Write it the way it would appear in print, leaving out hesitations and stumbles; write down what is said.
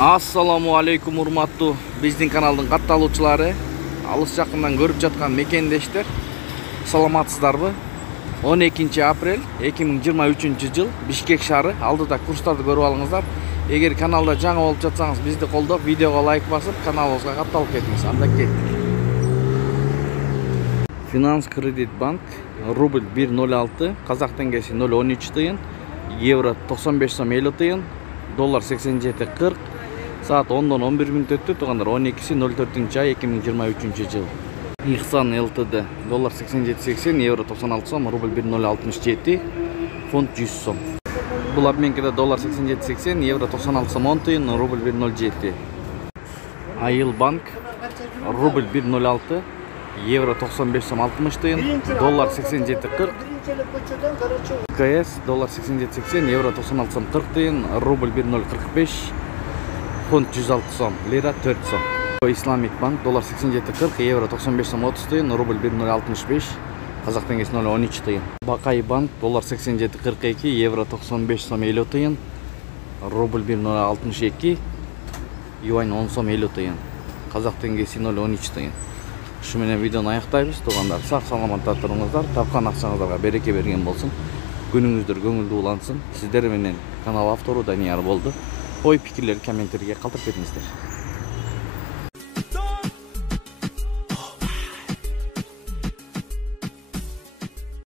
Assalamu alaikum урматтуу биздин каналдын катталуучулары, алыс жакындан көрүп жаткан мекендештер. Саламатсыздарбы? 12 апрель 2023 жыл Бишкек шаары. Алдыда курстарды көрүп алыңыздар. Эгер каналда жаңы болуп жатсаңыз, бизди колдоп, видеого лайк басып, каналыбызга катталып кетиңиз. Анда кеттик. Финанс Кредит Банк рубль 1.06, казак теңгеси 0.13 тыйын, евро 95 сом 50 тыйын, доллар 87.40. Saat 10'dan 11 minut öttü. Tuğanlar 12'si 04. ay 2023 yıl. İhsan LTD dolar 87.80, euro 96 som, rubl 1.067, font 100 som. Bu обменкеде dolar 87.80, euro 96 som 10 tıyın, rubl 1.07. Ayıl Bank rubl 1.06, euro 95 som 60 tıyın, dolar 87.40. KS dolar 87.80, euro 96 som 40 tıyın, rubl 1.045. Font 106 som, lira 4 som. Islamic Bank dolar 87.40, euro 95 som 30 tıyın, rubl 1.065, kazak tengesi 0.13 tıyın. Bakay Bank dolar 87.42, euro 95 som 50 tıyın, rubl 1.062, yuan 10 som 50 tıyın, kazak tengesi 0.13 tıyın. Şu menen videonu ayaktayız. Tuğanlar sağ salamatта тұрыңыздар, тапқан ақшаңыздарға береке берген болсын. Gününüzdür көңілді ulansın. Sizler menen kanal автору Данияр болды. Ой пикирлерди комменттерге калтырып кетиңиздер.